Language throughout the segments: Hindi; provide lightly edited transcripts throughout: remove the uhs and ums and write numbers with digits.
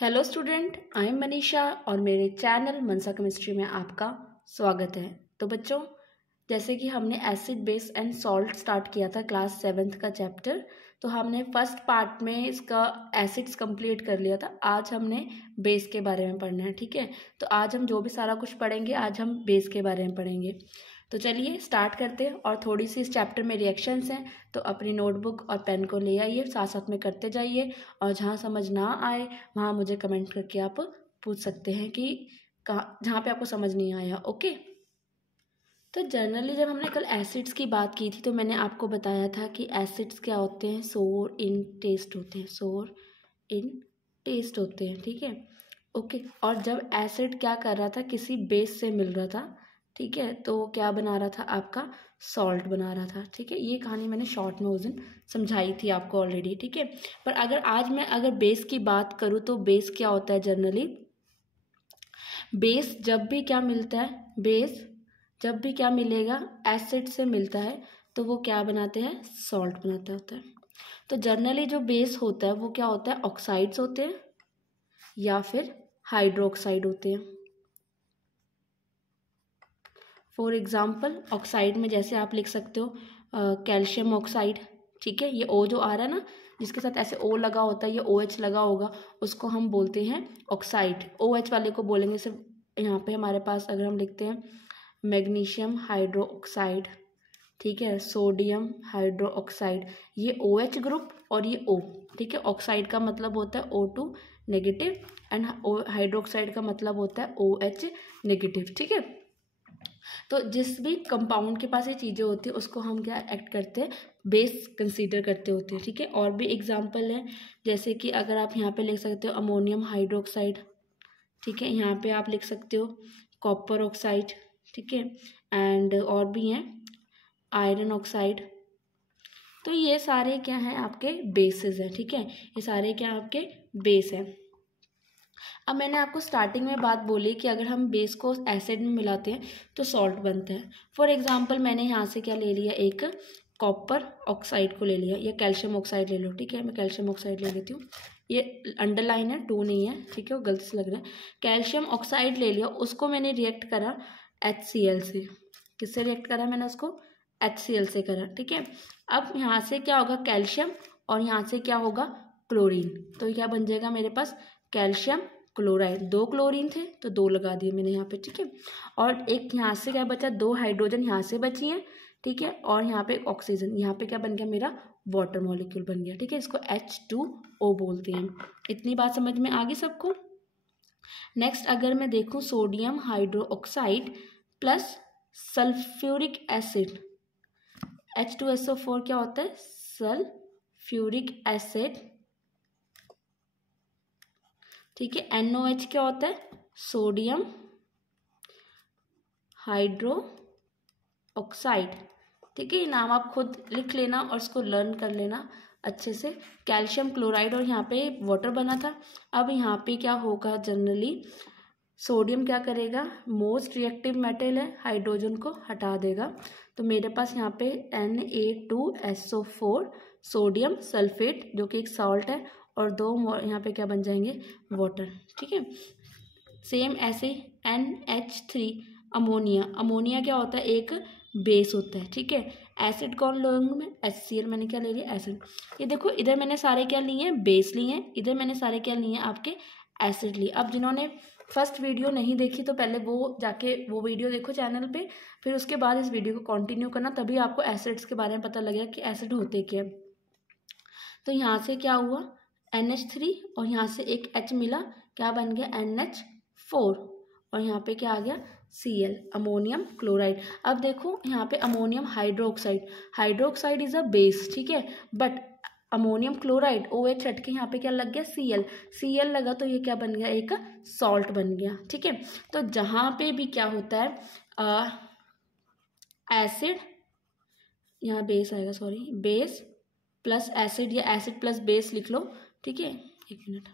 Hello student, I am Manisha और मेरे चैनल मनसा केमिस्ट्री में आपका स्वागत है। तो बच्चों, जैसे कि हमने acid base and salt start किया था क्लास 7th का चैप्टर, तो हमने फर्स्ट पार्ट में इसका एसिड्स कंप्लीट कर लिया था। आज हमने बेस के बारे में पढ़ना है, ठीक है। तो आज हम जो भी सारा कुछ पढ़ेंगे, आज हम बेस के बारे में पढ़ेंगे। तो चलिए स्टार्ट करते हैं। और थोड़ी सी इस चैप्टर में रिएक्शंस हैं, तो अपनी नोटबुक और पेन को ले आइए, साथ साथ में करते जाइए। और जहाँ समझ ना आए वहाँ मुझे कमेंट करके आप पूछ सकते हैं कि कहाँ जहाँ पे आपको समझ नहीं आया। ओके। तो जनरली जब हमने कल एसिड्स की बात की थी तो मैंने आपको बताया था कि एसिड्स क्या होते हैं, सोर इन टेस्ट होते हैं, सोर इन टेस्ट होते हैं, ठीक है। ओके। और जब एसिड क्या कर रहा था, किसी बेस से मिल रहा था, ठीक है, तो क्या बना रहा था, आपका सॉल्ट बना रहा था, ठीक है। ये कहानी मैंने शॉर्ट में उस दिन समझाई थी आपको ऑलरेडी, ठीक है। पर अगर बेस की बात करूँ तो बेस क्या होता है जनरली, बेस जब भी क्या मिलता है, बेस जब भी क्या मिलेगा, एसिड से मिलता है, तो वो क्या बनाते हैं, सॉल्ट बनाता होता है। तो जनरली जो बेस होता है वो क्या होता है, ऑक्साइड्स होते हैं या फिर हाइड्रोक्साइड होते हैं। फॉर एग्जाम्पल ऑक्साइड में जैसे आप लिख सकते हो कैल्शियम ऑक्साइड, ठीक है। ये ओ जो आ रहा है ना, जिसके साथ ऐसे ओ लगा होता है, ये ओ एच लगा होगा, उसको हम बोलते हैं ऑक्साइड। ओ एच वाले को बोलेंगे सिर्फ। यहाँ पे हमारे पास अगर हम लिखते हैं मैग्नीशियम हाइड्रो ऑक्साइड, ठीक है, सोडियम हाइड्रो ऑक्साइड, ये ओ एच ग्रुप और ये ओ, ठीक है। ऑक्साइड का मतलब होता है O2 नेगेटिव एंड हाइड्रोक्साइड का मतलब होता है OH नेगेटिव, ठीक है। तो जिस भी कंपाउंड के पास ये चीज़ें होती है उसको हम क्या एक्ट करते हैं, बेस कंसीडर करते होते हैं, ठीक है। और भी एग्जांपल है, जैसे कि अगर आप यहाँ पे लिख सकते हो अमोनियम हाइड्रोक्साइड, ठीक है। यहाँ पे आप लिख सकते हो कॉपर ऑक्साइड, ठीक है। एंड और भी हैं आयरन ऑक्साइड। तो ये सारे क्या हैं, आपके बेसिस हैं, ठीक है। ये सारे क्या आपके बेस हैं। अब मैंने आपको स्टार्टिंग में बात बोली कि अगर हम बेस को एसिड में मिलाते हैं तो सॉल्ट बनता है। फॉर एग्जांपल मैंने यहाँ से क्या ले लिया, एक कॉपर ऑक्साइड को ले लिया, या कैल्शियम ऑक्साइड ले लो, ठीक है। मैं कैल्शियम ऑक्साइड ले लेती हूँ, ये अंडरलाइन है, 2 नहीं है, ठीक है, वो गलती से लग रहा है। कैल्शियम ऑक्साइड ले लिया, उसको मैंने रिएक्ट करा HCl से। किससे रिएक्ट करा मैंने उसको, HCl से करा, ठीक है। अब यहाँ से क्या होगा, कैल्शियम, और यहाँ से क्या होगा, क्लोरीन। तो क्या बन जाएगा मेरे पास, कैल्शियम क्लोराइड। 2 क्लोरीन थे तो 2 लगा दिए मैंने यहाँ पे, ठीक है। और एक यहाँ से क्या बचा, 2 हाइड्रोजन यहाँ से बची हैं, ठीक है। और यहाँ पे ऑक्सीजन, यहाँ पे क्या बन गया मेरा, वाटर मॉलिक्यूल बन गया, ठीक है। इसको H2O बोलते हैं। इतनी बात समझ में आ गई सबको। नेक्स्ट अगर मैं देखूँ sodium hydro oxide plus sulphuric acid, H2SO4 क्या होता है, सल्फ्यूरिक एसिड, ठीक है। NOH क्या होता है, सोडियम हाइड्रो ऑक्साइड, ठीक है। ये नाम आप खुद लिख लेना और इसको लर्न कर लेना अच्छे से। कैल्शियम क्लोराइड, और यहाँ पे वाटर बना था। अब यहाँ पे क्या होगा, जनरली सोडियम क्या करेगा, मोस्ट रिएक्टिव मेटल है, हाइड्रोजन को हटा देगा। तो मेरे पास यहाँ पे Na2SO4 सोडियम सल्फेट, जो कि एक सॉल्ट है, और 2 यहाँ पे क्या बन जाएंगे, वाटर, ठीक है। सेम ऐसे NH3 अमोनिया, अमोनिया क्या होता है, एक बेस होता है, ठीक है। एसिड कौन लूँगी मैं, HCl, मैंने क्या ले लिया, एसिड। ये देखो इधर मैंने सारे क्या लिए हैं, बेस लिए हैं, इधर मैंने सारे क्या लिए हैं, आपके एसिड लिए। अब जिन्होंने फर्स्ट वीडियो नहीं देखी तो पहले वो जाके वो वीडियो देखो चैनल पे, फिर उसके बाद इस वीडियो को कंटिन्यू करना, तभी आपको एसिड्स के बारे में पता लगेगा कि एसिड होते क्या। तो यहाँ से क्या हुआ, NH3, और यहाँ से एक H मिला, क्या बन गया, NH4, और यहाँ पे क्या आ गया, Cl, अमोनियम क्लोराइड। अब देखो यहाँ पे ammonium hydroxide, hydroxide is a base, ठीक है। बट अमोनियम क्लोराइड OH हट के यहाँ पे क्या लग गया, Cl लगा, तो ये क्या बन गया, एक सॉल्ट बन गया, ठीक है। तो जहाँ पे भी क्या होता है, एसिड, यहाँ बेस आएगा, सॉरी, बेस प्लस एसिड, या एसिड प्लस बेस लिख लो, ठीक है। एक मिनट,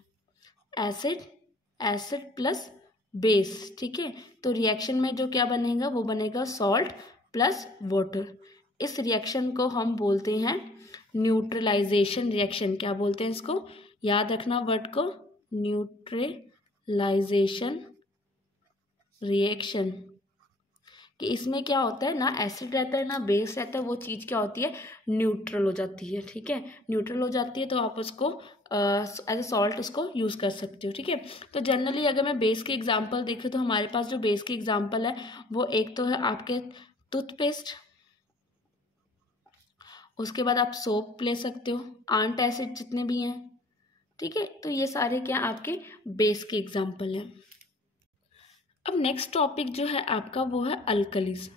एसिड प्लस बेस, ठीक है। तो रिएक्शन में जो क्या बनेगा, वो बनेगा सॉल्ट प्लस वाटर। इस रिएक्शन को हम बोलते हैं न्यूट्रलाइजेशन रिएक्शन। क्या बोलते हैं इसको, याद रखना वर्ड को, न्यूट्रलाइजेशन रिएक्शन, कि इसमें क्या होता है, ना एसिड रहता है ना बेस रहता है, वो चीज़ क्या होती है, न्यूट्रल हो जाती है। ठीक है, न्यूट्रल हो जाती है तो आप उसको एज ए सॉल्ट उसको यूज़ कर सकते हो। ठीक है, तो जनरली अगर मैं बेस के एग्जांपल देखें तो हमारे पास जो बेस के एग्जांपल है वो एक तो है आपके टूथपेस्ट, उसके बाद आप सोप ले सकते हो, आंट एसिड जितने भी हैं। ठीक है, तो ये सारे क्या आपके बेस के एग्जांपल हैं। अब नेक्स्ट टॉपिक जो है आपका वो है अल्कलीज।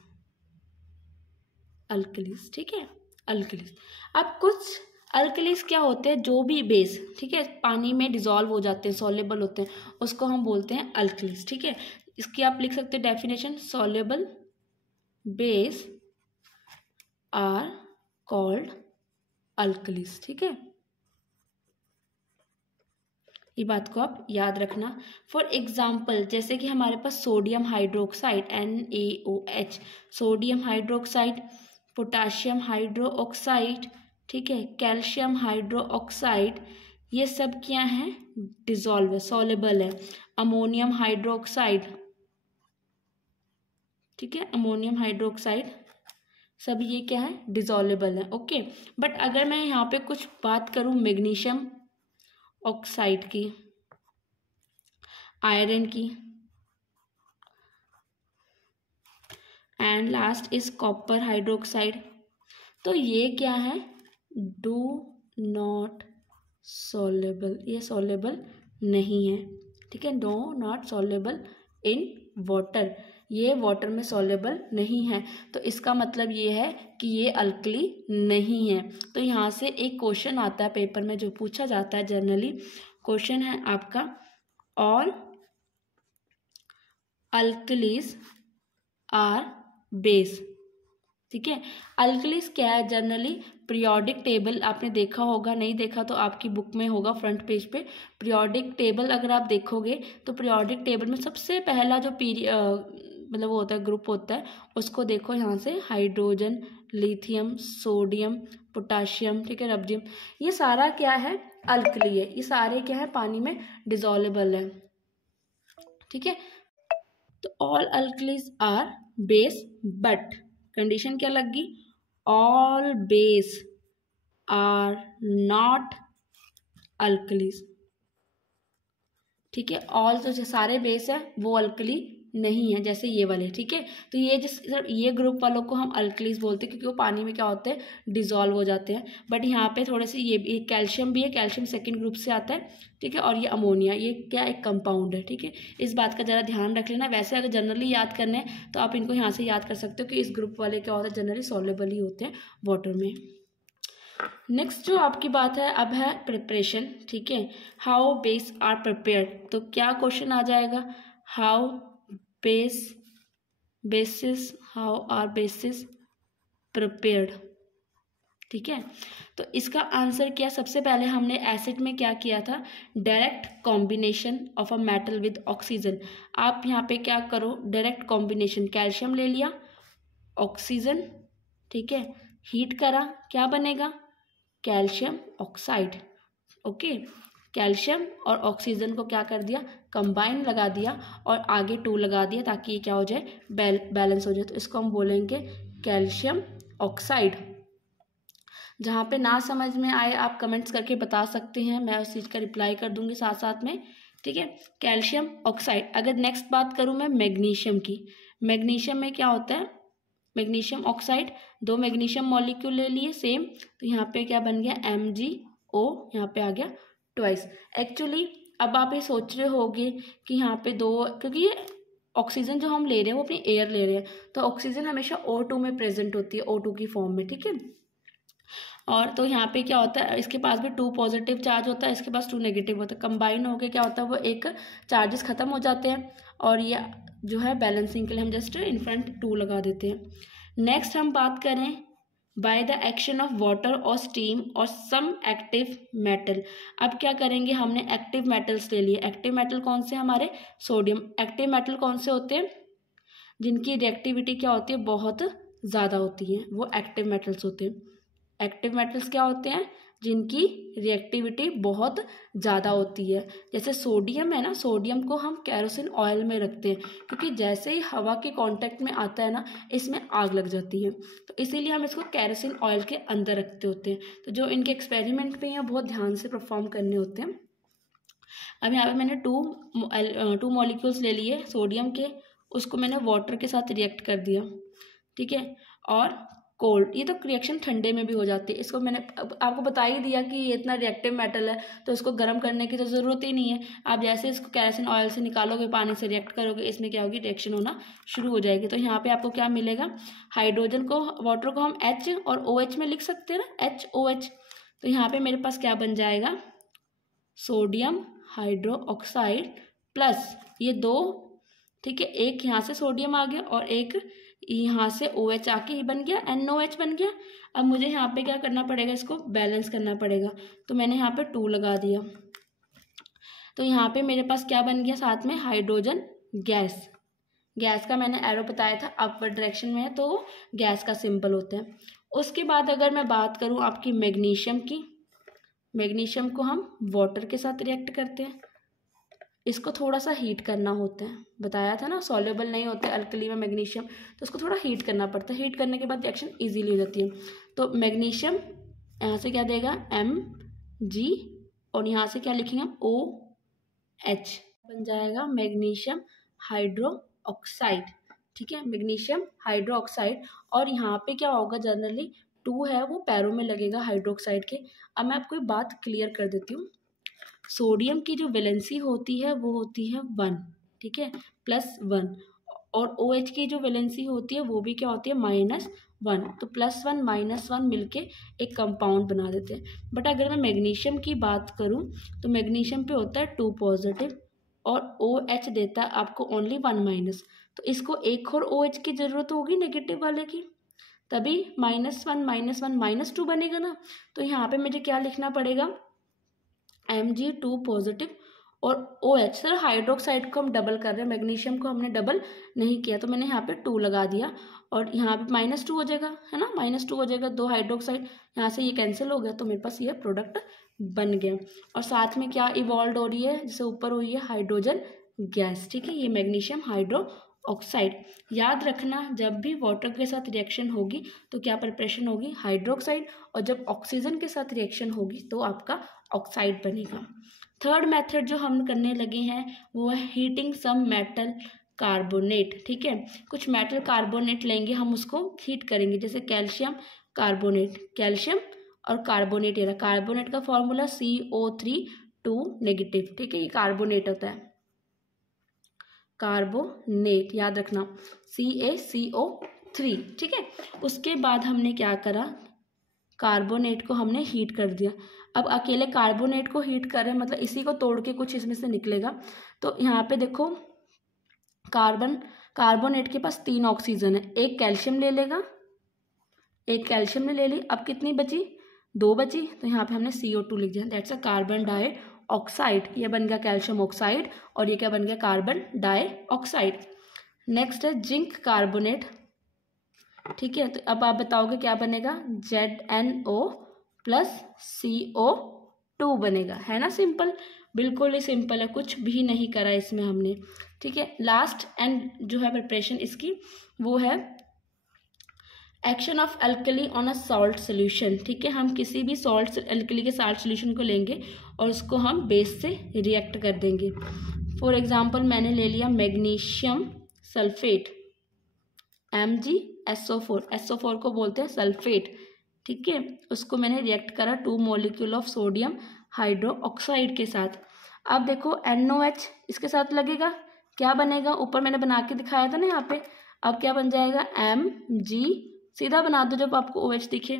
अल्कलीज, ठीक है, अल्कलीज। अब कुछ अल्कलीज क्या होते हैं, जो भी बेस, ठीक है, पानी में डिजॉल्व हो जाते हैं, सॉल्युबल होते हैं, उसको हम बोलते हैं अल्कलीज। ठीक है, इसकी आप लिख सकते हैं definition, soluble base are called alkalis. ठीक है, ये बात को आप याद रखना। फॉर एग्जाम्पल जैसे कि हमारे पास sodium hydroxide NaOH, sodium hydroxide, potassium hydroxide, ठीक है, कैल्शियम हाइड्रोक्साइड, ये सब क्या है, डिजॉल्व है, सॉल्युबल है। अमोनियम हाइड्रोक्साइड, ठीक है, अमोनियम हाइड्रोक्साइड, सब ये क्या है, डिजॉल्वेबल है। ओके, बट अगर मैं यहाँ पे कुछ बात करूँ मैग्नीशियम ऑक्साइड की, आयरन की, and last is copper hydroxide, तो ये क्या है, डू नॉट सॉल्युबल, ये सॉल्युबल नहीं है। ठीक है, do not soluble in water, ये वाटर में सॉल्युबल नहीं है, तो इसका मतलब ये है कि ये अल्कली नहीं है। तो यहाँ से एक क्वेश्चन आता है पेपर में जो पूछा जाता है जनरली, क्वेश्चन है आपका, ऑल अल्कलीज आर बेस। ठीक है, अल्कलीज क्या है, जनरली पीरियोडिक टेबल आपने देखा होगा, नहीं देखा तो आपकी बुक में होगा फ्रंट पेज पे। पीरियोडिक टेबल अगर आप देखोगे तो पीरियोडिक टेबल में सबसे पहला जो मतलब वो होता है, ग्रुप होता है, उसको देखो यहाँ से, हाइड्रोजन, लिथियम, सोडियम, पोटाशियम, ठीक है, रब्जियम, ये सारा क्या है, अल्कली है, ये सारे क्या है, पानी में डिजॉल्वेबल है। ठीक है, तो all alkalis are base, but condition क्या लगी, all base are not alkalis. ठीक है, ऑल तो जो सारे बेस है वो अल्कली नहीं है, जैसे ये वाले। ठीक है, तो ये ग्रुप वालों को हम अल्कलीज बोलते हैं क्योंकि वो पानी में क्या होते हैं, डिजॉल्व हो जाते हैं। बट यहाँ पे थोड़े से ये भी, कैल्शियम भी है, कैल्शियम सेकंड ग्रुप से आता है। ठीक है, और ये अमोनिया, ये क्या एक कंपाउंड है। ठीक है, इस बात का ज़रा ध्यान रख लेना। वैसे अगर जनरली याद करने हैं तो आप इनको यहाँ से याद कर सकते हो कि इस ग्रुप वाले क्या होता है, जनरली सॉल्युबल ही होते हैं वाटर में। नेक्स्ट जो आपकी बात है अब है प्रिपरेशन। ठीक है, हाउ बेस आर प्रिपेयर्ड, तो क्या क्वेश्चन आ जाएगा, how bases how are bases prepared. ठीक है, तो इसका आंसर क्या, सबसे पहले हमने एसिड में क्या किया था, direct combination of a metal with oxygen. आप यहाँ पे क्या करो, डायरेक्ट कॉम्बिनेशन, कैल्शियम ले लिया, ऑक्सीजन, ठीक है, हीट करा, क्या बनेगा, कैल्शियम ऑक्साइड। ओके, कैल्शियम और ऑक्सीजन को क्या कर दिया, कंबाइन लगा दिया और आगे 2 लगा दिया ताकि ये क्या हो जाए, बैलेंस हो जाए, तो इसको हम बोलेंगे कैल्शियम ऑक्साइड। जहाँ पे ना समझ में आए आप कमेंट्स करके बता सकते हैं, मैं उस चीज़ का रिप्लाई कर दूंगी साथ साथ में। ठीक है, कैल्शियम ऑक्साइड। अगर नेक्स्ट बात करूँ मैं मैग्नीशियम की, मैग्नीशियम में क्या होता है, मैग्नीशियम ऑक्साइड, 2 मैग्नीशियम मॉलिक्यूल ले लिए सेम, तो यहाँ पे क्या बन गया, MgO, यहाँ पे आ गया ट्वाइस। एक्चुअली अब आप ये सोच रहे होगे कि यहाँ पे 2, क्योंकि ये ऑक्सीजन जो हम ले रहे हैं वो अपनी एयर ले रहे हैं, तो ऑक्सीजन हमेशा O2 में प्रेजेंट होती है, O2 की फॉर्म में। ठीक है, और तो यहाँ पे क्या होता है, इसके पास भी 2 पॉजिटिव चार्ज होता है, इसके पास 2 नेगेटिव होता है, कंबाइन होके क्या होता है, वो एक चार्जेस खत्म हो जाते हैं और ये जो है बैलेंसिंग के लिए हम जस्ट इन फ्रंट 2 लगा देते हैं। नेक्स्ट हम बात करें by the action of water और स्टीम और सम एक्टिव मेटल। अब क्या करेंगे, हमने एक्टिव मेटल्स ले लिए। एक्टिव मेटल कौन से, हमारे सोडियम। एक्टिव मेटल कौन से होते हैं, जिनकी रिएक्टिविटी क्या होती है, बहुत ज़्यादा होती है, वो एक्टिव मेटल्स होते हैं। एक्टिव मेटल्स क्या होते हैं, जिनकी रिएक्टिविटी बहुत ज़्यादा होती है। जैसे सोडियम है ना, सोडियम को हम केरोसिन ऑयल में रखते हैं क्योंकि जैसे ही हवा के कांटेक्ट में आता है ना, इसमें आग लग जाती है, तो इसीलिए हम इसको केरोसिन ऑयल के अंदर रखते होते हैं। तो जो इनके एक्सपेरिमेंट में हैं बहुत ध्यान से परफॉर्म करने होते हैं। अब यहाँ पे मैंने टू मॉलिक्यूल्स ले लिए सोडियम के, उसको मैंने वाटर के साथ रिएक्ट कर दिया, ठीक है। और कोल्ड, ये तो रिएक्शन ठंडे में भी हो जाती है। इसको मैंने आपको बता ही दिया कि ये इतना रिएक्टिव मेटल है तो इसको गर्म करने की तो ज़रूरत ही नहीं है। आप जैसे इसको केरोसिन ऑयल से निकालोगे, पानी से रिएक्ट करोगे, इसमें क्या होगी, रिएक्शन होना शुरू हो जाएगी। तो यहाँ पे आपको क्या मिलेगा, हाइड्रोजन को, वाटर को हम H और OH में लिख सकते हैं ना, HOH। तो यहाँ पे मेरे पास क्या बन जाएगा, सोडियम हाइड्रो ऑक्साइड प्लस ये दो, ठीक है, एक यहाँ से सोडियम आ गया और एक यहाँ से OH आके ये बन गया, NOH बन गया। अब मुझे यहाँ पे क्या करना पड़ेगा, इसको बैलेंस करना पड़ेगा। तो मैंने यहाँ पे 2 लगा दिया। तो यहाँ पे मेरे पास क्या बन गया, साथ में हाइड्रोजन गैस। गैस का मैंने एरो बताया था, अपवर्ड डायरेक्शन में है तो गैस का सिंबल होता है। उसके बाद अगर मैं बात करूँ आपकी मैग्नीशियम की, मैग्नीशियम को हम वाटर के साथ रिएक्ट करते हैं। इसको थोड़ा सा हीट करना होता है, बताया था ना, सॉल्युबल नहीं होता है अल्कली में मैग्नीशियम, तो उसको थोड़ा हीट करना पड़ता है। हीट करने के बाद रिएक्शन इजीली हो जाती है। तो मैग्नीशियम यहाँ से क्या देगा, Mg, और यहाँ से क्या लिखेंगे हम, OH, बन जाएगा मैग्नीशियम हाइड्रो ऑक्साइड, ठीक है, मैग्नीशियम हाइड्रो ऑक्साइड। और यहाँ पे क्या होगा, जनरली 2 है वो पैरों में लगेगा हाइड्रोक्साइड के। अब मैं आपको एक बात क्लियर कर देती हूँ, सोडियम की जो वैलेंसी होती है वो होती है 1, ठीक है, +1, और OH की जो वैलेंसी होती है वो भी क्या होती है, -1। तो +1 -1 मिलके एक कंपाउंड बना देते हैं। बट अगर मैं मैग्नीशियम की बात करूं तो मैग्नीशियम पे होता है 2 पॉजिटिव और OH देता है आपको ओनली 1-। तो इसको एक और OH की ज़रूरत होगी नेगेटिव वाले की, तभी -1 -1 -2 बनेगा ना। तो यहाँ पे मुझे क्या लिखना पड़ेगा, Mg 2 पॉजिटिव और OH। सर हाइड्रोक्साइड को हम डबल कर रहे हैं, मैग्नीशियम को हमने डबल नहीं किया, तो मैंने यहाँ पे 2 लगा दिया और यहाँ पे -2 हो जाएगा, है ना, -2 हो जाएगा, 2 हाइड्रोक्साइड, यहाँ से ये कैंसिल हो गया, तो मेरे पास ये प्रोडक्ट बन गया। और साथ में क्या इवॉल्व हो रही है, जैसे ऊपर हुई है हाइड्रोजन गैस, ठीक है, ये मैग्नीशियम हाइड्रो ऑक्साइड। याद रखना, जब भी वाटर के साथ रिएक्शन होगी तो क्या प्रिपरेशन होगी, हाइड्रोक्साइड, और जब ऑक्सीजन के साथ रिएक्शन होगी तो आपका ऑक्साइड बनेगा। थर्ड मेथड जो हम करने लगे हैं वो है हीटिंग सम मेटल कार्बोनेट, ठीक है, कुछ मेटल कार्बोनेट लेंगे हम, उसको हीट करेंगे, जैसे कैल्शियम कार्बोनेट, कैल्शियम और कार्बोनेट, ये रहा कार्बोनेट का फॉर्मूला CO3 2 ठीक है, ये कार्बोनेट होता है, कार्बोनेट याद रखना, CaCO3, ठीक है। उसके बाद हमने क्या करा, कार्बोनेट को हमने हीट कर दिया। अब अकेले कार्बोनेट को हीट कर रहे हैं, मतलब इसी को तोड़ के कुछ इसमें से निकलेगा। तो यहाँ पे देखो, कार्बोनेट के पास 3 ऑक्सीजन है, एक कैल्शियम ले लेगा, एक कैल्शियम ने ले ली, अब कितनी बची, 2 बची, तो यहाँ पे हमने CO2 लिख दिया, दैट्स अ कार्बन डाइऑक्साइड, ये बन गया कैल्शियम ऑक्साइड, और ये क्या बन गया, कार्बन डाइऑक्साइड। नेक्स्ट है जिंक कार्बोनेट, ठीक है, तो अब आप बताओगे क्या बनेगा, ZnO + CO2 बनेगा, है ना, सिंपल, बिल्कुल ही सिंपल है, कुछ भी नहीं करा इसमें हमने, ठीक है। लास्ट एंड जो है प्रिपरेशन इसकी वो है action of alkali on a salt solution, ठीक है, हम किसी भी सॉल्ट अल्कली के साल्ट सोल्यूशन को लेंगे और उसको हम बेस से रिएक्ट कर देंगे। फॉर एग्जांपल मैंने ले लिया मैग्नीशियम सल्फेट, MgSO4, SO4 को बोलते हैं सल्फेट, ठीक है, उसको मैंने रिएक्ट करा 2 molecule of sodium hydro oxide के साथ। अब देखो NOH इसके साथ लगेगा, क्या बनेगा, ऊपर मैंने बना के दिखाया था ना यहाँ पे, अब क्या बन जाएगा, Mg, सीधा बना दो जब आपको OH दिखे,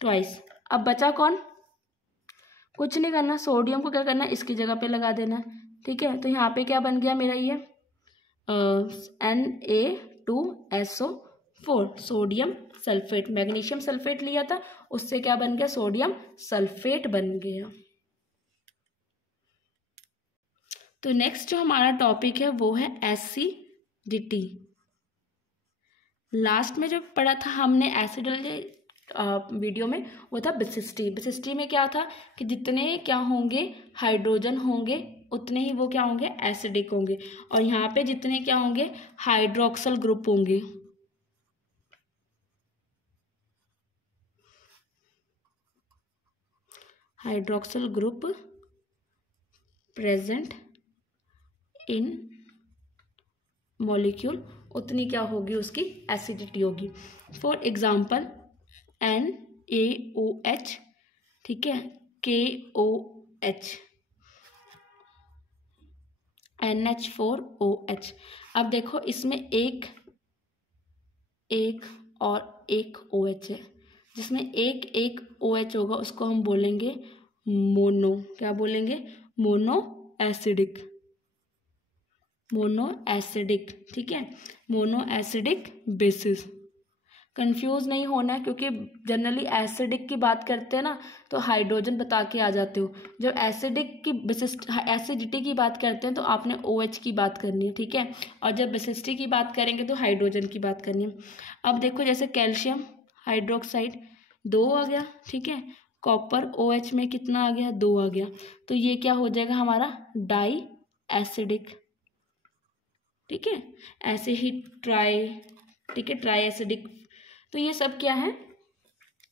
ट्वाइस। अब बचा कौन, कुछ नहीं करना, सोडियम को क्या करना है, इसकी जगह पे लगा देना है, ठीक है। तो यहाँ पे क्या बन गया मेरा ये Na2SO4, sodium sulphate, magnesium sulphate लिया था उससे क्या बन गया, सोडियम सल्फेट बन गया। तो नेक्स्ट जो हमारा टॉपिक है वो है एसिडिटी। लास्ट में जब पढ़ा था हमने वीडियो में, वो था बेसिसिटी। बेसिसिटी में क्या था कि जितने क्या होंगे हाइड्रोजन होंगे उतने ही वो क्या होंगे एसिडिक होंगे, और यहाँ पे जितने क्या होंगे हाइड्रोक्सल ग्रुप होंगे। Hydroxyl group present in molecule, उतनी क्या होगी उसकी एसिडिटी होगी। फॉर एग्जाम्पल NaOH, ठीक है, KOH, NH4OH। अब देखो इसमें एक और एक OH है, जिसमें एक OH होगा उसको हम बोलेंगे मोनो, क्या बोलेंगे, मोनो एसिडिक, मोनो एसिडिक, ठीक है, मोनो एसिडिक बेसिस। कंफ्यूज नहीं होना है, क्योंकि जनरली एसिडिक की बात करते हैं ना तो हाइड्रोजन बता के आ जाते हो, जब एसिडिक की एसिडिटी की बात करते हैं तो आपने OH की बात करनी है, ठीक है, और जब बेसिसिटी की बात करेंगे तो हाइड्रोजन की बात करनी है। अब देखो जैसे कैल्शियम हाइड्रोक्साइड 2 आ गया, ठीक है, कॉपर OH में कितना आ गया 2 आ गया, तो ये क्या हो जाएगा हमारा डाई एसिडिक, ठीक है, ऐसे ही ट्राई, ठीक है, ट्राई एसिडिक। तो ये सब क्या है,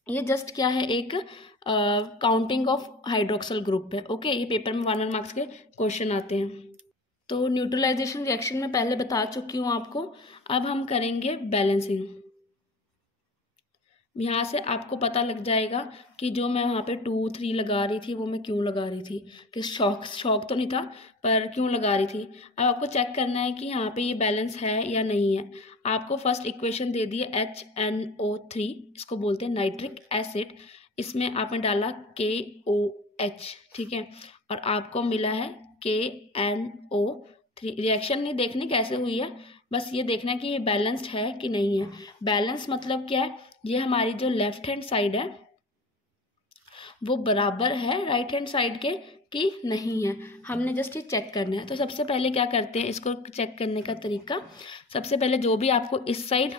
ये जस्ट क्या है एक काउंटिंग ऑफ हाइड्रोक्सल ग्रुप है। ओके, ये पेपर में 1 मार्क्स के क्वेश्चन आते हैं। तो न्यूट्रलाइजेशन रिएक्शन में पहले बता चुकी हूँ आपको, अब हम करेंगे बैलेंसिंग। यहाँ से आपको पता लग जाएगा कि जो मैं वहाँ पे 2, 3 लगा रही थी वो मैं क्यों लगा रही थी, कि शौक तो नहीं था पर क्यों लगा रही थी। अब आपको चेक करना है कि यहाँ पे ये बैलेंस है या नहीं है। आपको फर्स्ट इक्वेशन दे दी है HNO3, इसको बोलते हैं नाइट्रिक एसिड, इसमें आपने डाला KOH, ठीक है, और आपको मिला है KNO3। रिएक्शन नहीं देखनी कैसे हुई है, बस ये देखना है कि ये बैलेंस्ड है कि नहीं है। बैलेंस मतलब क्या है, ये हमारी जो लेफ्ट हैंड साइड है वो बराबर है राइट हैंड साइड के कि नहीं है, हमने जस्ट ये चेक करना है। तो सबसे पहले क्या करते हैं इसको चेक करने का तरीका, सबसे पहले जो भी आपको इस साइड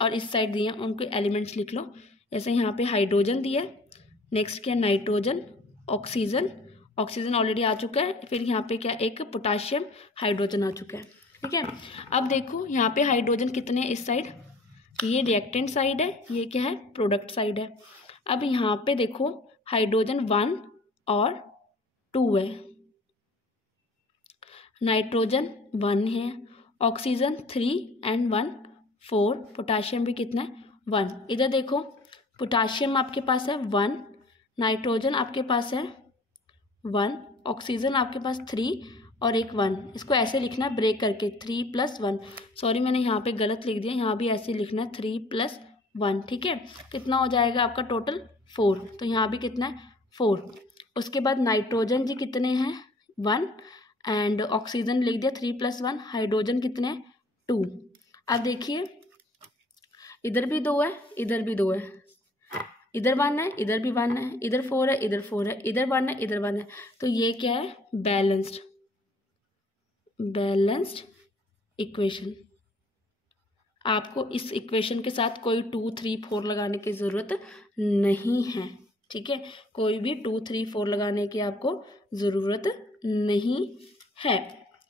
और इस साइड दिए उनके एलिमेंट्स लिख लो। जैसे यहाँ पे हाइड्रोजन दिया है, नेक्स्ट क्या नाइट्रोजन, ऑक्सीजन, ऑक्सीजन ऑलरेडी आ चुका है, फिर यहाँ पे क्या एक पोटाशियम हाइड्रोजन आ चुका है, ठीक है। अब देखो यहाँ पे हाइड्रोजन कितने इस साइड, ये रिएक्टेंट साइड है, ये क्या है प्रोडक्ट साइड है। अब यहाँ पे देखो हाइड्रोजन 1 और 2 है, नाइट्रोजन 1 है, ऑक्सीजन 3 एंड 1 4, पोटाशियम भी कितना है 1। इधर देखो पोटाशियम आपके पास है 1, नाइट्रोजन आपके पास है 1, ऑक्सीजन आपके पास 3 और एक 1। इसको ऐसे लिखना है ब्रेक करके 3 + 1, सॉरी मैंने यहाँ पे गलत लिख दिया, यहाँ भी ऐसे लिखना है 3 + 1, ठीक है। कितना हो जाएगा आपका टोटल 4, तो यहाँ भी कितना है 4। उसके बाद नाइट्रोजन जी कितने हैं 1 एंड ऑक्सीजन लिख दिया 3 + 1, हाइड्रोजन कितने हैं 2। अब देखिए इधर भी 2 है, इधर भी 2 है, इधर 1 है, इधर भी 1 है, इधर 4 है, इधर 4 है, इधर 1 है, इधर 1 है, तो ये क्या है बैलेंस्ड, बैलेंस्ड इक्वेशन। आपको इस इक्वेशन के साथ कोई 2, 3, 4 लगाने की ज़रूरत नहीं है, ठीक है, कोई भी 2, 3, 4 लगाने की आपको ज़रूरत नहीं है,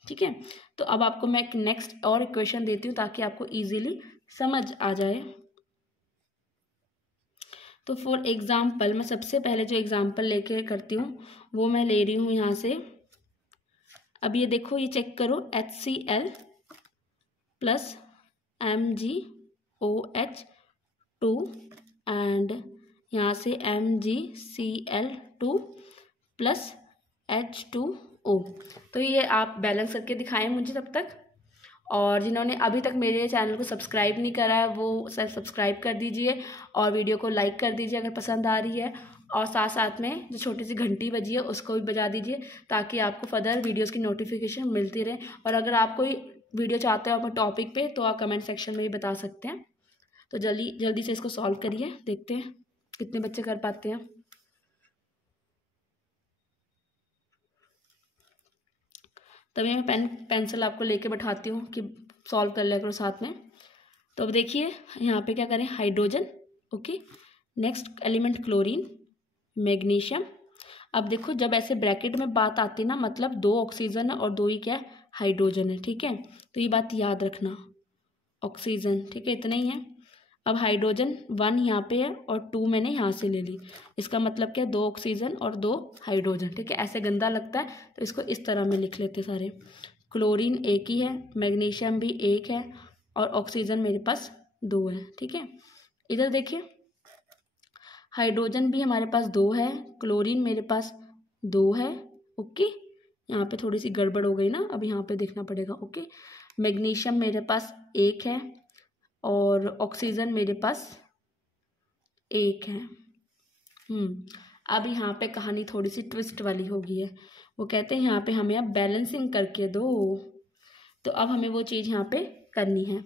ठीक है। तो अब आपको मैं एक नेक्स्ट और इक्वेशन देती हूँ ताकि आपको इजीली समझ आ जाए। तो फॉर एग्जाम्पल मैं सबसे पहले जो एग्जाम्पल लेके करती हूँ वो मैं ले रही हूँ यहाँ से। अब ये देखो, ये चेक करो HCl + MgOH2 एंड यहाँ से MgCl2 + H2O। तो ये आप बैलेंस करके दिखाएं मुझे तब तक, और जिन्होंने अभी तक मेरे चैनल को सब्सक्राइब नहीं करा है वो सब्सक्राइब कर दीजिए और वीडियो को लाइक कर दीजिए अगर पसंद आ रही है, और साथ साथ में जो छोटी सी घंटी बजी है उसको भी बजा दीजिए ताकि आपको फर्दर वीडियोस की नोटिफिकेशन मिलती रहे। और अगर आप कोई वीडियो चाहते हो अपने टॉपिक पे तो आप कमेंट सेक्शन में भी बता सकते हैं। तो जल्दी जल्दी से इसको सॉल्व करिए, देखते हैं कितने बच्चे कर पाते हैं। तभी मैं पेंसिल आपको लेके बैठाती हूँ कि सॉल्व कर लिया करो साथ में। तो अब देखिए यहाँ पे क्या करें, hydrogen okay. Next element chlorine, magnesium. अब देखो जब ऐसे ब्रैकेट में बात आती है ना, मतलब 2 ऑक्सीजन है और 2 ही क्या है, हाइड्रोजन है, ठीक है। तो ये बात याद रखना, ऑक्सीजन, ठीक है, इतना ही है। अब हाइड्रोजन 1 यहाँ पे है और 2 मैंने यहाँ से ले ली, इसका मतलब क्या, 2 ऑक्सीजन और 2 हाइड्रोजन, ठीक है। ऐसे गंदा लगता है तो इसको इस तरह में लिख लेते सारे। क्लोरीन एक ही है, मैग्नीशियम भी एक है और ऑक्सीजन मेरे पास 2 है, ठीक है। इधर देखिए हाइड्रोजन भी हमारे पास 2 है, क्लोरीन मेरे पास 2 है, ओके। यहाँ पे थोड़ी सी गड़बड़ हो गई ना, अब यहाँ पे देखना पड़ेगा, ओके। मैग्नीशियम मेरे पास 1 है और ऑक्सीजन मेरे पास 1 है। अब यहाँ पे कहानी थोड़ी सी ट्विस्ट वाली हो गई है। वो कहते हैं यहाँ पे हमें अब बैलेंसिंग करके दो, तो अब हमें वो चीज़ यहाँ पे करनी है।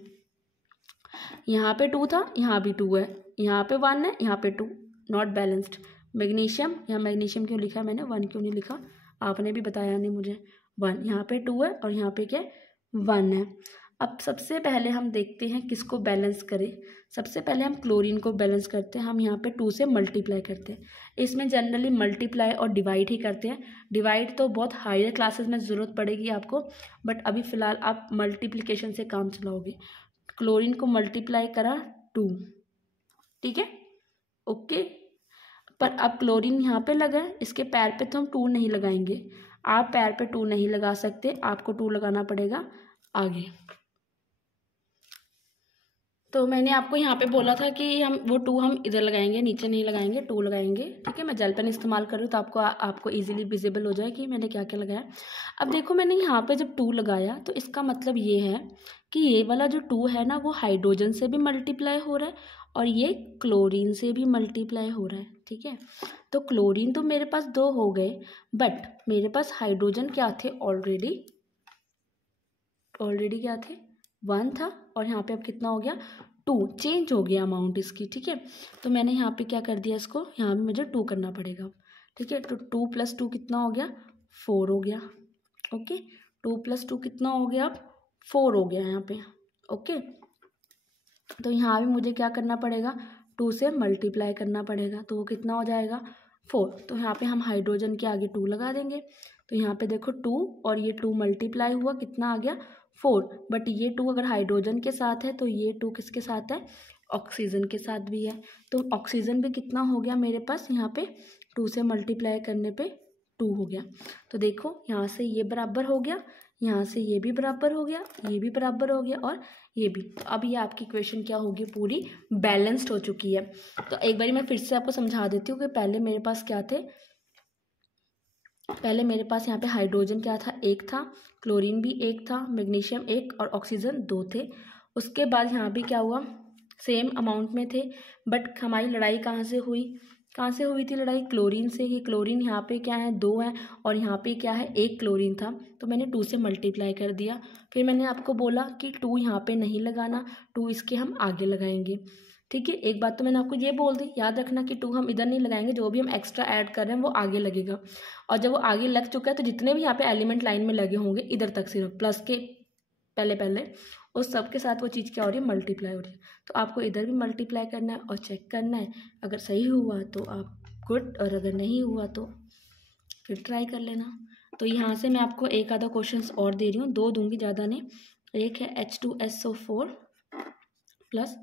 यहाँ पे 2 था, यहाँ भी 2 है, यहाँ पे 1 है, यहाँ पे 2, नॉट बैलेंस्ड। मैग्नीशियम, यहाँ मैग्नीशियम क्यों लिखा है मैंने, 1 क्यों नहीं लिखा, आपने भी बताया नहीं मुझे। 1 यहाँ पे 2 है और यहाँ पे क्या 1 है। अब सबसे पहले हम देखते हैं किसको बैलेंस करें। सबसे पहले हम क्लोरीन को बैलेंस करते हैं। हम यहाँ पे 2 से मल्टीप्लाई करते हैं। इसमें जनरली मल्टीप्लाई और डिवाइड ही करते हैं। डिवाइड तो बहुत हायर क्लासेस में ज़रूरत पड़ेगी आपको, बट अभी फ़िलहाल आप मल्टीप्लिकेशन से काम चलाओगे। क्लोरीन को मल्टीप्लाई करा 2, ठीक है, ओके। पर अब क्लोरीन यहाँ पे लगा है, इसके पैर पे तो हम 2 नहीं लगाएंगे। आप पैर पे 2 नहीं लगा सकते, आपको 2 लगाना पड़ेगा आगे। तो मैंने आपको यहाँ पे बोला था कि हम वो 2 हम इधर लगाएंगे, नीचे नहीं लगाएंगे, 2 लगाएंगे, ठीक है। मैं जेल पेन इस्तेमाल कर रही हूँ तो आपको इजीली विजिबल हो जाए कि मैंने क्या क्या लगाया। अब देखो मैंने यहाँ पे जब 2 लगाया तो इसका मतलब ये है कि ये वाला जो 2 है ना, वो हाइड्रोजन से भी मल्टीप्लाई हो रहा है और ये क्लोरीन से भी मल्टीप्लाई हो रहा है, ठीक है। तो क्लोरीन तो मेरे पास 2 हो गए, बट मेरे पास हाइड्रोजन क्या थे, ऑलरेडी क्या थे, 1 था और यहाँ पे अब कितना हो गया, 2, चेंज हो गया अमाउंट इसकी, ठीक है। तो मैंने यहाँ पे क्या कर दिया, इसको यहाँ पे मुझे 2 करना पड़ेगा, ठीक है। तो 2 + 2 कितना हो गया, 4 हो गया, ओके। 2 + 2 कितना हो गया, अब 4 हो गया यहाँ पे, ओके। तो यहाँ भी मुझे क्या करना पड़ेगा, 2 से मल्टीप्लाई करना पड़ेगा, तो वो कितना हो जाएगा, 4। तो यहाँ पे हम हाइड्रोजन के आगे 2 लगा देंगे। तो यहाँ पे देखो 2 और ये 2 मल्टीप्लाई हुआ, कितना आ गया, 4। बट ये 2 अगर हाइड्रोजन के साथ है तो ये 2 किसके साथ है, ऑक्सीजन के साथ भी है। तो ऑक्सीजन भी कितना हो गया मेरे पास, यहाँ पे 2 से मल्टीप्लाई करने पे 2 हो गया। तो देखो यहाँ से ये बराबर हो गया, यहाँ से ये भी बराबर हो गया, ये भी बराबर हो गया और ये भी। तो अब ये आपकी इक्वेशन क्या होगी, पूरी बैलेंस्ड हो चुकी है। तो एक बारी मैं फिर से आपको समझा देती हूँ कि पहले मेरे पास क्या थे। पहले मेरे पास यहाँ पे हाइड्रोजन क्या था, 1 था, क्लोरीन भी 1 था, मैग्नीशियम 1 और ऑक्सीजन 2 थे। उसके बाद यहाँ भी क्या हुआ, सेम अमाउंट में थे, बट हमारी लड़ाई कहाँ से हुई थी लड़ाई, क्लोरीन से। कि क्लोरीन यहाँ पे क्या है, 2 है और यहाँ पे क्या है, 1 क्लोरीन था, तो मैंने 2 से मल्टीप्लाई कर दिया। फिर मैंने आपको बोला कि 2 यहाँ पे नहीं लगाना, 2 इसके हम आगे लगाएंगे, ठीक है। एक बात तो मैंने आपको ये बोल दी, याद रखना कि 2 हम इधर नहीं लगाएंगे, जो भी हम एक्स्ट्रा ऐड कर रहे हैं वो आगे लगेगा। और जब वो आगे लग चुका है तो जितने भी यहाँ पे एलिमेंट लाइन में लगे होंगे इधर तक, सिर्फ प्लस के पहले उस सब के साथ वो चीज़ क्या हो रही है, मल्टीप्लाई हो रही है। तो आपको इधर भी मल्टीप्लाई करना है और चेक करना है, अगर सही हुआ तो आप गुड, और अगर नहीं हुआ तो फिर ट्राई कर लेना। तो यहाँ से मैं आपको एक आधा क्वेश्चन और दे रही हूँ, 2 दूंगी, ज़्यादा नहीं। एक है H2SO4 plus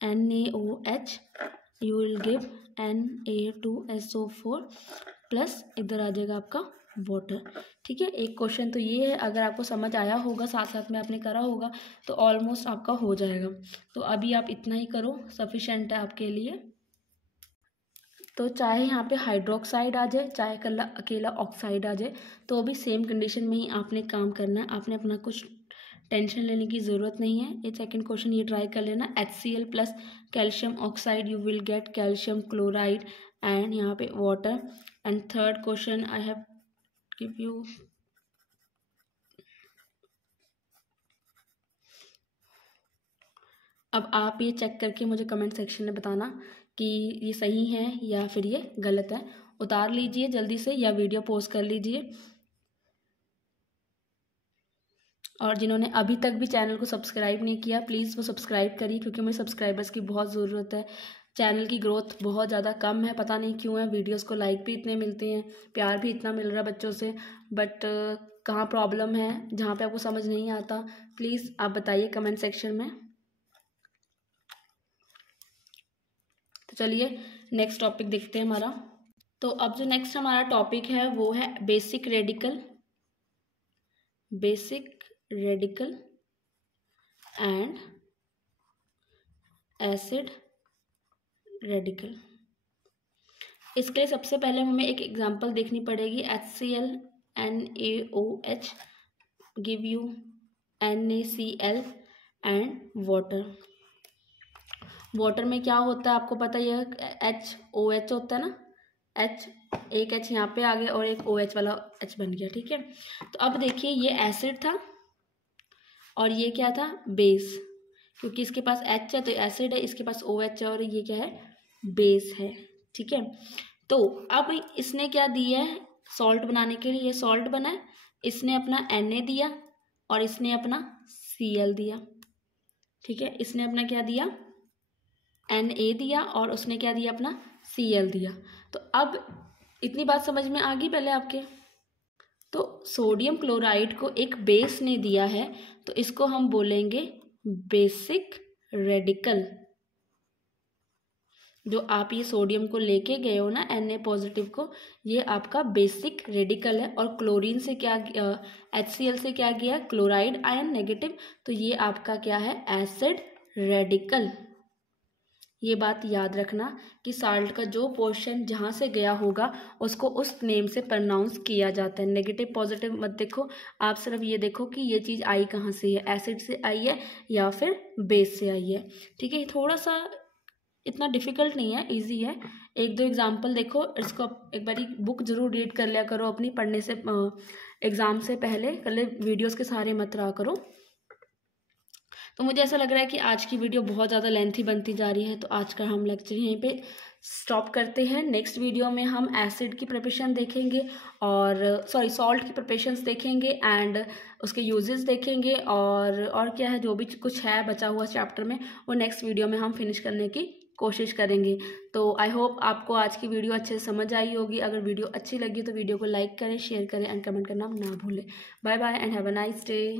NaOH, you will give Na2SO4 plus इधर आ जाएगा आपका वाटर, ठीक है। एक क्वेश्चन तो ये है, अगर आपको समझ आया होगा, साथ साथ में आपने करा होगा तो ऑलमोस्ट आपका हो जाएगा। तो अभी आप इतना ही करो, सफिशेंट है आपके लिए। तो चाहे यहाँ पे हाइड्रोक्साइड आ जाए, चाहे अकेला ऑक्साइड आ जाए, तो भी सेम कंडीशन में ही आपने काम करना है। आपने अपना कुछ टेंशन लेने की ज़रूरत नहीं है। ये सेकंड क्वेश्चन ये ट्राई कर लेना, HCl plus calcium oxide, you will get calcium chloride and यहाँ पे water. And third question I have give you, अब आप ये चेक करके मुझे कमेंट सेक्शन में बताना कि ये सही है या फिर ये गलत है। उतार लीजिए जल्दी से या वीडियो पॉज कर लीजिए। और जिन्होंने अभी तक भी चैनल को सब्सक्राइब नहीं किया प्लीज़ वो सब्सक्राइब करिए, क्योंकि मुझे सब्सक्राइबर्स की बहुत ज़रूरत है। चैनल की ग्रोथ बहुत ज़्यादा कम है, पता नहीं क्यों है। वीडियोस को लाइक भी इतने मिलते हैं, प्यार भी इतना मिल रहा है बच्चों से, बट कहाँ प्रॉब्लम है जहाँ पे आपको समझ नहीं आता, प्लीज़ आप बताइए कमेंट सेक्शन में। तो चलिए नेक्स्ट टॉपिक देखते हैं हमारा। तो अब जो नेक्स्ट हमारा टॉपिक है वो है basic radical and acid radical. इसके लिए सबसे पहले हमें एक एग्जांपल देखनी पड़ेगी। HCl NaOH give you NaCl and water में क्या होता है आपको पता ही है, HOH होता है ना, H, एक H यहाँ पे आ गया और एक OH वाला H बन गया, ठीक है। तो अब देखिए ये एसिड था और ये क्या था, बेस, क्योंकि इसके पास H है तो एसिड है, इसके पास OH है और ये क्या है, बेस है, ठीक है। तो अब इसने क्या दिया है सॉल्ट बनाने के लिए, ये सॉल्ट बना है, इसने अपना Na दिया और इसने अपना Cl दिया, ठीक है। इसने अपना क्या दिया, Na दिया और उसने क्या दिया, अपना Cl दिया। तो अब इतनी बात समझ में आ गई पहले आपके। तो सोडियम क्लोराइड को एक बेस ने दिया है तो इसको हम बोलेंगे बेसिक रेडिकल। जो आप ये सोडियम को लेके गए हो ना Na पॉजिटिव को, ये आपका बेसिक रेडिकल है। और क्लोरीन से क्या HCl से क्या किया, क्लोराइड आयन नेगेटिव, तो ये आपका क्या है, एसिड रेडिकल। ये बात याद रखना कि साल्ट का जो पोर्शन जहाँ से गया होगा उसको उस नेम से प्रोनाउंस किया जाता है। नेगेटिव पॉजिटिव मत देखो, आप सिर्फ ये देखो कि ये चीज़ आई कहाँ से है, एसिड से आई है या फिर बेस से आई है, ठीक है। थोड़ा सा इतना डिफिकल्ट नहीं है, इजी है। एक दो एग्जाम्पल देखो, इसको एक बारी बुक जरूर रीड कर लिया करो अपनी, पढ़ने से एग्ज़ाम से पहले वीडियोस के सहारे मत रहा करो। तो मुझे ऐसा लग रहा है कि आज की वीडियो बहुत ज़्यादा लेंथी बनती जा रही है, तो आज का हम लेक्चर यहीं पे स्टॉप करते हैं। नेक्स्ट वीडियो में हम एसिड की प्रिपरेशन देखेंगे और सॉल्ट की प्रिपरेशंस देखेंगे एंड उसके यूजेस देखेंगे, और क्या है जो भी कुछ है बचा हुआ चैप्टर में वो नेक्स्ट वीडियो में हम फिनिश करने की कोशिश करेंगे। तो आई होप आपको आज की वीडियो अच्छे से समझ आई होगी। अगर वीडियो अच्छी लगी तो वीडियो को लाइक करें, शेयर करें एंड कमेंट करना ना भूलें। Bye bye and have a nice day.